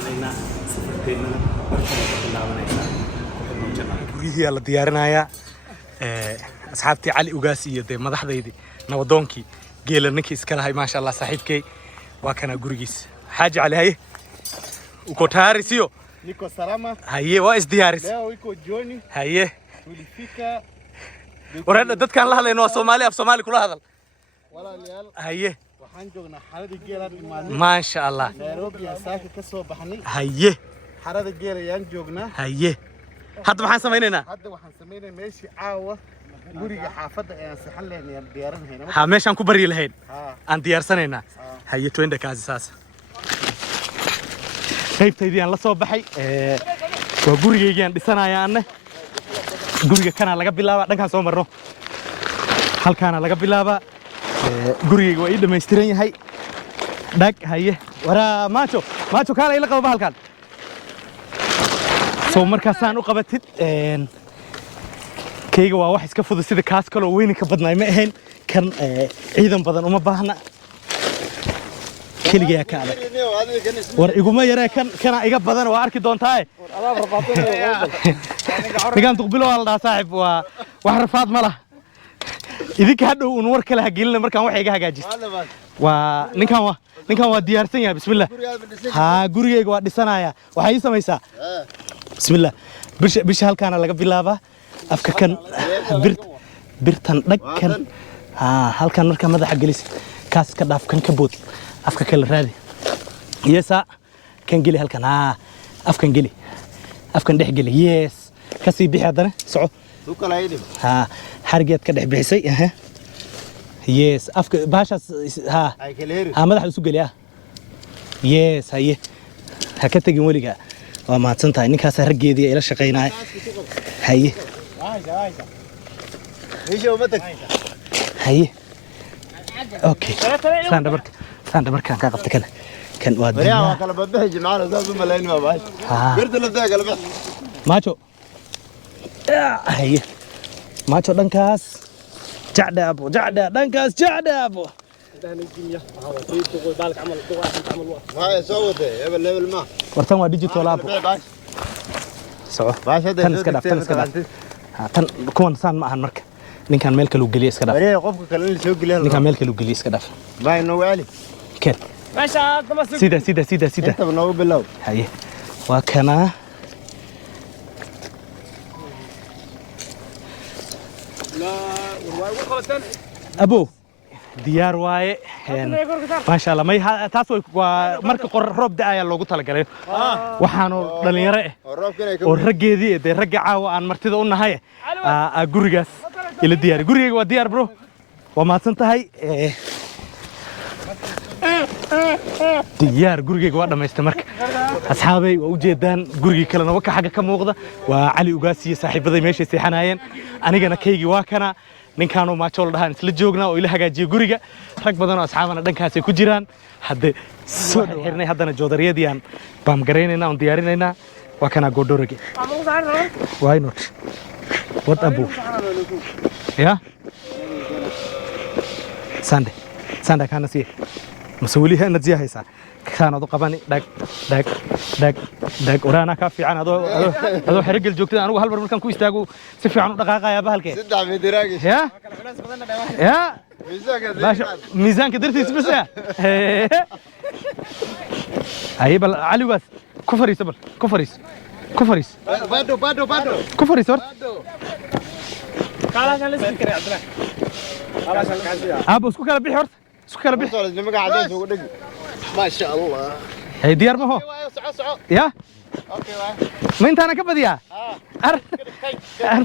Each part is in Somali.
qaadanaynaa safarteennana markale ka bilaabanaysaa kuxidhnow jannaal gurigii la diyaarinayaa asxaabtii cali ugaas iyo dee madaxdaydii nabadoonkii geela ninkii iska lahay maasha allah saaxiibkay waa kana gurigiis xaaji cali haye uko tayari sio niko salama haye waa isdiyaaris leo iko jioni haye tulifika wareedha dadkaan la hadlayno waa soomaali af soomaali kula hadal walaalayaal haye waxaan joognaa xarada geelaan imaanay maasha allah nairobi aan saaka ka soo baxnay haye xarada geel ayaan joognaa haye hadda maxaan samaynaynaa hadda waxaan sameynay meeshii caawa guriga xaafadda ayaan saxan lehnay aan diyaarinayna ha meeshaan ku baryi lahayn haa aan diyaarsanaynaa haye twenda kaasi saas qaybtaydii aan la soo baxay waa gurigaygii aan dhisanayaa anne guriga kanaa laga bilaabaa dhankaan soo marno halkaana laga bilaabaa gurigayga waa ii dhammaystiran yahay dhag haye waraa maajo kaala ila qaba bahalkan soo markaasaan u qabatid kayga waa wax iska fudud sida kaas kaloo weyninka badnaay ma ahayn kan ciidan badan uma baahna keligaa ka adag war iguma yaree kana iga badan waa arki doontaa nigaan tuqbilo waa la dhahaa saaxib waa wax rafaad ma lah idinka hadhow un war kale hagelina markaan wax iga hagaajista waa ninkan waa diyaarsan yahay bismillah haa gurigayga waa dhisanaya waxaa ii samaysaa bismillah bisha halkaana laga bilaabaa afka kan birtan dhag kan halkan markaa madaxa gelisid kaas ka dhaaf kan ka bood afka kala raadi yesa kan geli halkan afkan geli afkan dhex geli yes ka sii bixi haddana soco xarigeed ka dhex bixisay yes afka baashaas madaxa isu geli yes haye ha ka tegin weligaa waa mahadsan tahay ninkaasaa raggeedii ila shaqaynaya haye haye okay saan dhabarkaan kaa qabta kan waa maajo haye maajo dhankaas jacdhaabo dhankaas jacdhaabo wartan waa digital aabo soco tan iska dhaaf tan kuwan saan ma ahan marka ninkaan meel kale u geliya iska dhaaf qofka kale in la soo geliyo ninkaan meel kale u geliya iska dhaaf baa inoo wali ken sida inta noogu bilow haye waa kana abo diyaar waaye maasha allah may taas waa marka roob da'aya loogu talagalay waxaanu dhalinyaro oo raggeedii dee ragga caawa aan martida u nahay gurigaas ila diyaari gurigayga waa diyaar bro waa mahadsan tahay diyaar gurigayga waa dhammaystay marka asxaabay waa ujeedaan gurigii kalena waka xagga ka muuqda waa cali ugaas iyo saaxiibaday meeshay seexanayeen anigana kaygii waa kana ninkaanoo maajool dhahaan isla joognaa oo ila hagaajiya guriga rag badan oo asxaabana dhankaasay ku jiraan hadde soo xirnay haddana joodariyadii aan baamgaraynaynaa oon diyaarinaynaa waa kanaa goodhorage why not what abu ya sande kaana siye mase weli hanad siya haysaa kaanaad u qabani dhag oraanaa kaa fiican adoo xerogel joogtada anugu hal mar markaan ku istaago si fiican u dhaqaaqayaa bahalkee ya miisaanka dartiis bas haye bal caligaas ku fariisa bal ku fariis horta aabo isku kala bixi horta ما شاء الله هي ديار ما هو يا ما انت انا كبديها انا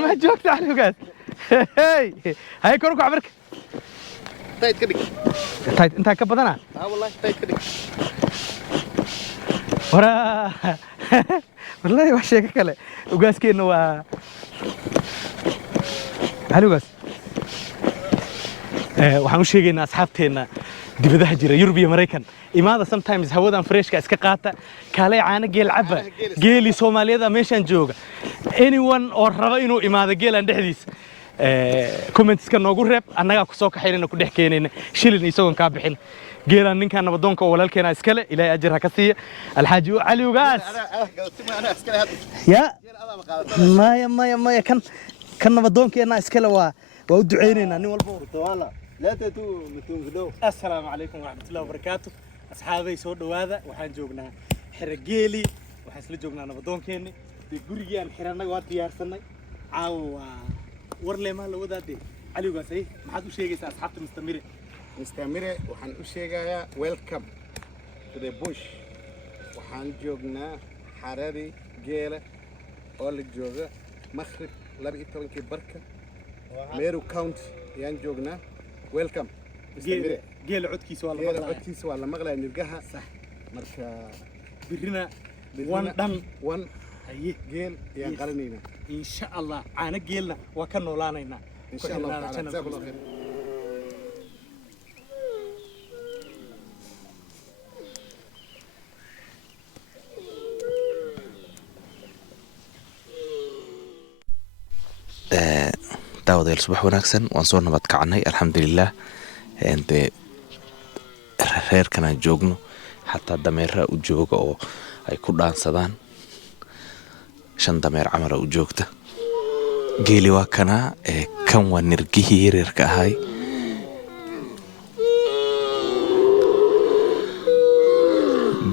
ما جوكت على وقت هاي كورك عبرك تايت كدك تايت انت كبدنا والله تايت كدك ورا والله وحش كله وقاس كانه على وقت waxaan u sheegaynaa asxaabteena dibadaha jira Yurub iyo Mareykan imaada sometimes hawadan freshka iska qaata kale caana geel caba geeli Soomaaliyada meeshan jooga anyone oo raba inuu imaado geelan dhexdiis comments ka noogu reeb annaga ku soo kaxaynayna ku dhex keenayna shilin isagoon ka bixin geelan ninkan nabadoonka walaalkeena iskale ilaahay ajir ha ka siiya alxaaji cali ugaas ya maya kan nabadoonkeenna iskale waa u duceynaynaa nin walba لا تتو متون كدو السلام عليكم ورحمة الله وبركاته أصحابي سو دوادا وحان جوجنا حرقيلي وحان سلا جوجنا نبضون كيني دي قريان حرانا واد ديارسنا عاو ورلي ما لو دادي علي وقاسي ما حدو شيغيسا أصحابتي مستمرة وحان أشيغايا ويلكم to the bush وحان جوجنا حراري جيلة أول جوجا مخرب لبقي طبنكي بركة ميرو كاونت يان جوجنا ويلكم جيل عدكيس ولا مغلا عدكيس ولا مغلا نلقاها صح مركا برنا وان دم وان هي جيل يا قرنينا ان شاء الله انا جيلنا وكنولانينا ان شاء الله تعالى جزاك الله خير داود الصباح وناكسن وانصورنا بتكعني الحمد لله انت reer kana joogno xataa dameera u jooga oo ay ku dhaansadaan 5 dameer camal u joogta geeli waa kana kan waa nirgihii yareerka ahay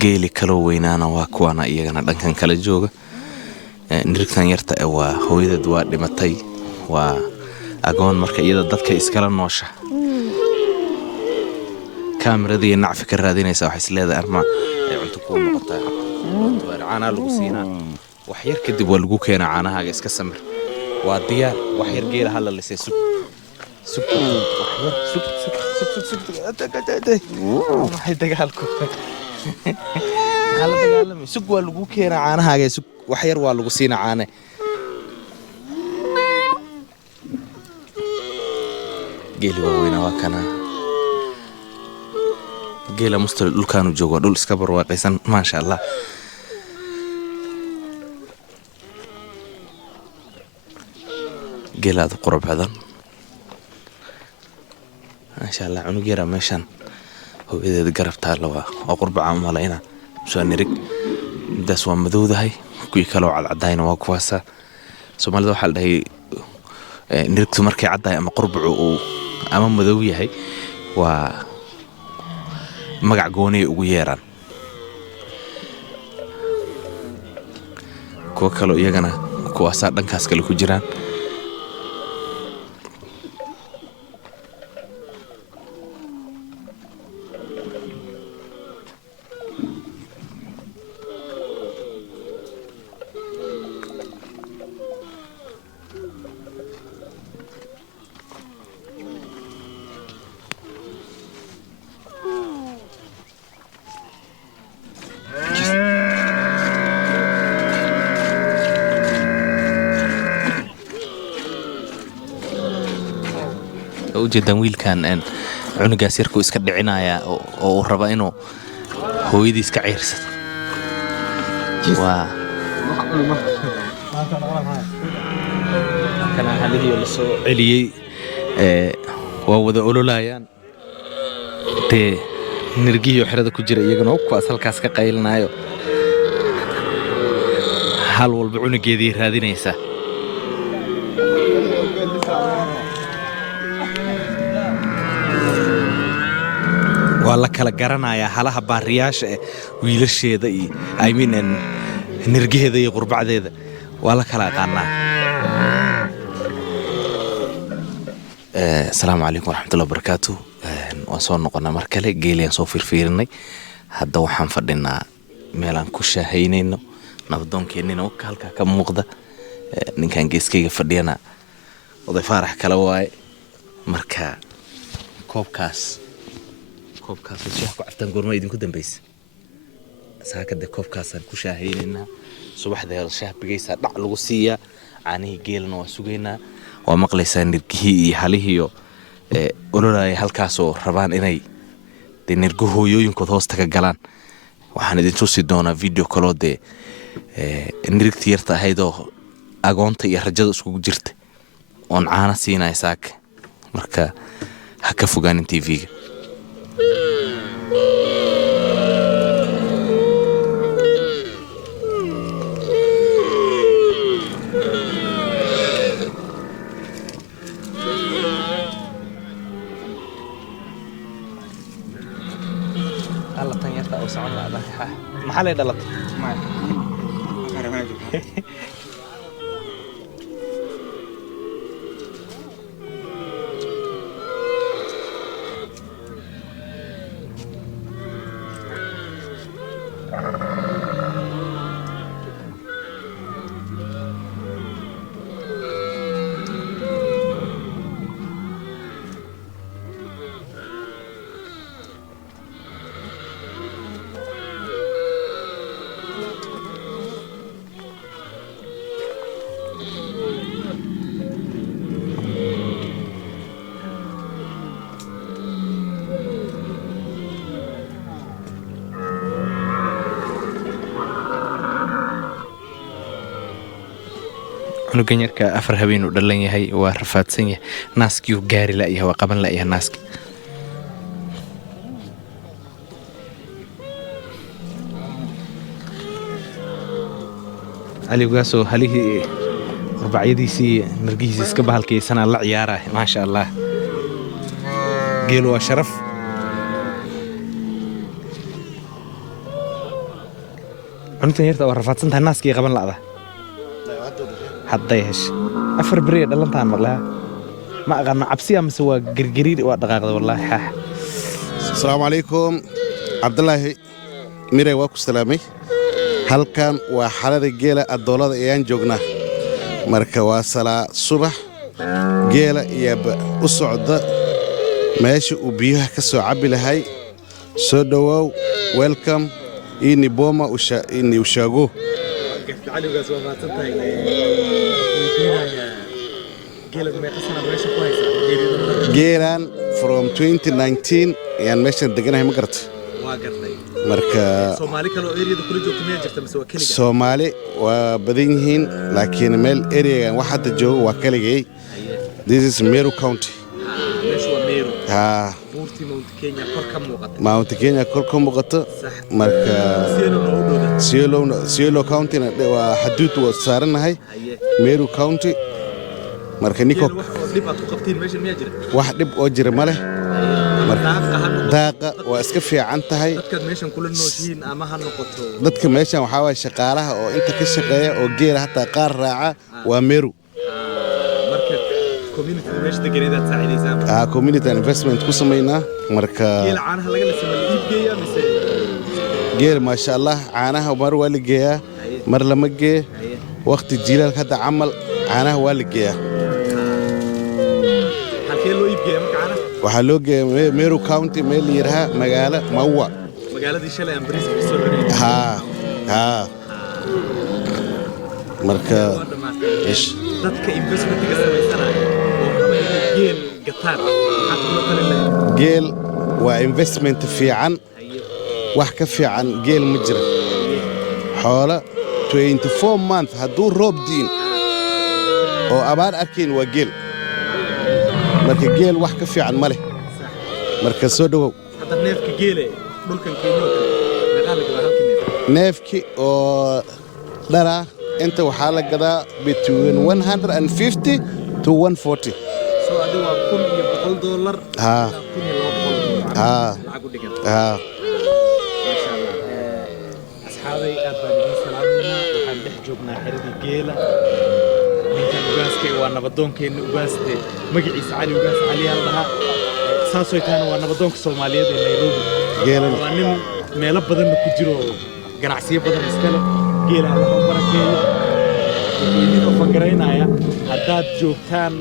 geeli kala weynaana waa kuwana iyagana dhankan kala jooga nirigtan yarta waa hooyadad waa dhimatay waa agoon marka iyada dadka iskala noosha كاميرا نعرف كرادين يسوي حسلة أرما عندك كون نقطة عنا لوسينا وحير كدب والجوك هنا عناها جس كسمر واديار وحير جيل هلا اللي سك وحير سك ما حد قالكم هلا تقالم سك والجوك هنا عناها جس وحير والجوسينا عنا جيل ووينا وكنا geela mustal dhulkaanu joogo dhul iska barwaaqaysan ma sha Allah geelaad qurub badan ma sha Allah unu geera meeshan hooyadeed garabtaa lawa oo qurba camalayna soo nirig daas waa madowdahay kuwi kale oo cadayna waa kuwaasa Soomaalida waxa la dhahay nirigtu markay caday ama qurbucu ama madow yahay waa magac gooni ugu yeeran kuwa kale iyagana kuwaasa dhankaas kale ku jiraan ujeedan wiilkan cunugaas yarku iska dhicinaya oo raba inuu hooyadiis ka ciirsado waa kana halihii la soo celiyay waa wada ololayaan te nirgiyo xirada ku jira iyagana kuwaas halkaas ka qaylinayo hal walba cunugeedii raadinaysa waa la kala garanayaa halaha baariyaasha wiilasheeda iyo I mean nirgeeda iyo qurbacdeeda waa la kala aqaanaa السلام عليكم ورحمة الله وبركاته وصلنا قلنا مركلة جيلين صوفي الفيرني هذا وحن فردنا ميلان كوشة هينينو نبضون كينينو وكالكا كم مقدة نكان جيسكي فردينا وضيفارح كلاواي مركا كوبكاس الشيخ كعفتن قرما يدين كدن بيس ساكد كوبكاس كوشة هينينا صباح ذا الشيخ بجيسا دعلو سيا عنيه جيلنا وسوقينا ومقليسان نرجيه حاليه أولولا هالكاسو ربان إني نرجوه يوينكو توستك الجلان وحنا دي توصي دونا فيديو كلود نرجتيرتا هيدو أقونت يرجع سوق جرت oon caana siinaya saaka marka ha ka fogaanin tv-ga. alla tan yarta oo socon laadahay maxaa lay dhalatay cunugan yarka 4 habeen u dhalan yahay waa rafaadsan yahay naaskii uu gaari la yahay waa qaban la yahay naaski ali ugaasoo halihii rubacyadiisii margihiisa iska bahalkaysana la ciyaara ma sha Allah geelu waa sharaf cunugan yarta waa rafaadsan tahay naaskii qaban la'da hadday heshay 4 beri dhalantaan marlaa ma aqaan cabsiya mise waa gargariir waa dhaqaaqda wallahi xaax. Assalaamu calaykum Cabdullaahi Mire waa ku salaamay halkan waa xalada geela adoolada ayaan joognaa marka waa salaa subax geela iyo u socda meesha uu biyaha ka soo cabi lahay soo dhawow welcome ini boma ini ushago geelan from 2019 ayaan meeshan deganahay ma garata marka Soomaali waa badan yihiin laakiin meel area wax hadda joogo waa kaligay this is Meru County Mount Kenya kor ka muuqato marka Cielo County waa xaduud waa saaranahay Meru County marka niko wax dhib oo jira ma leh daaqa waa iska fiican tahay dadka meeshan waxaa waay shaqaalaha oo inta ka shaqeeya oo geela hataa qaar raaca waa Meru community investment ku sameynaa marka geel ma sha Allah caanaha mar waa la geeyaa mar lama geeyo waqti jiilal hadda camal caanaha waa la geeyaa waxaa loo geeyaa Meru County meel yiraha magaalo Mawa magaaladii shalay aan bariis ku soo xirnay marka dadka investment-ka sameeysanaya geel gataan geel waa investment fiican wax ka fiican geel ma jiro xoola 24 months hadduu roob diin oo abaar arkayn waa geel marka geel wax ka fiican ma leh marka soo dhawow hadda neefka geele dhulkan Kenya neefki oo dhara inta waxaa la gadaa between 150 to 140 so adigu waa $100 lacag u dhigan masha Allah asxaabay aad baan idin salaaminaa waxaan dhex joognaa xeradii geela ninkan ugaaskay waa nabadoonkeenna ugaaste magaciisa cali ugaas cali aan dhahaa saasoo taana waa nabadoonka Soomaaliyeed ee Nairobi geelan waa nin meelo badan ku jiro ganacsiyo badan iska leh geela Allah u barakeeyo idinka fakaraynaya haddaad joogtaan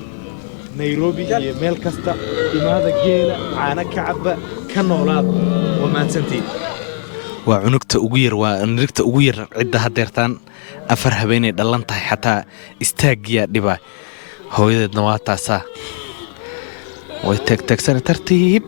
Nairobi iyo meel kasta imaada geela caana ka cabba ka noolaad waa maadsantiin waa cunugta ugu yar waa nirigta ugu yar cidda hadeertaan 4 habeenay dhalan tahay xataa istaagiya dhiba hooyadeedna waa taasaa way tagtagsan tartiib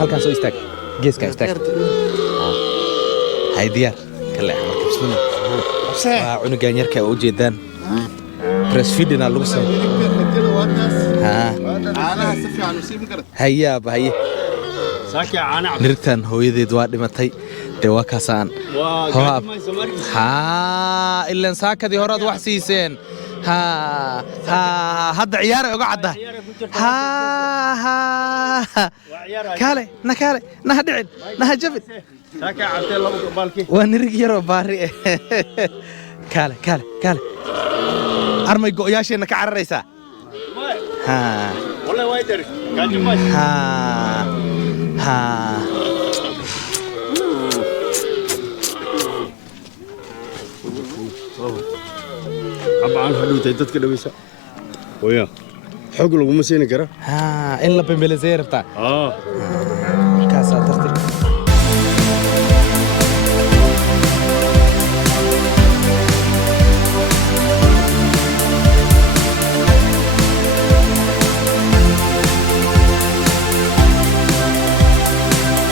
halkaan soo istaag geeska istaag hay diyaar kale marka bismillah waa cunugan yarka oo jeedaan breastfeeding lagu sameeyo هيا بهي ساكي عنا نرتان هويديد waa dhimatay de waa kaasaan ha ilan saakadii horaad wax siiseen ha hadda ciyaar uga cadda ha kale na dhicin na jabin ساكي عبتين لابو بالكي waa nirig yaro baari kale armay go'yaasheena ka cararaysa ha والله وايدر كان جماش ها طبعا حدود تدك دويسا ويا حق لو مسينا كره ها إلا بمبلزير بتاع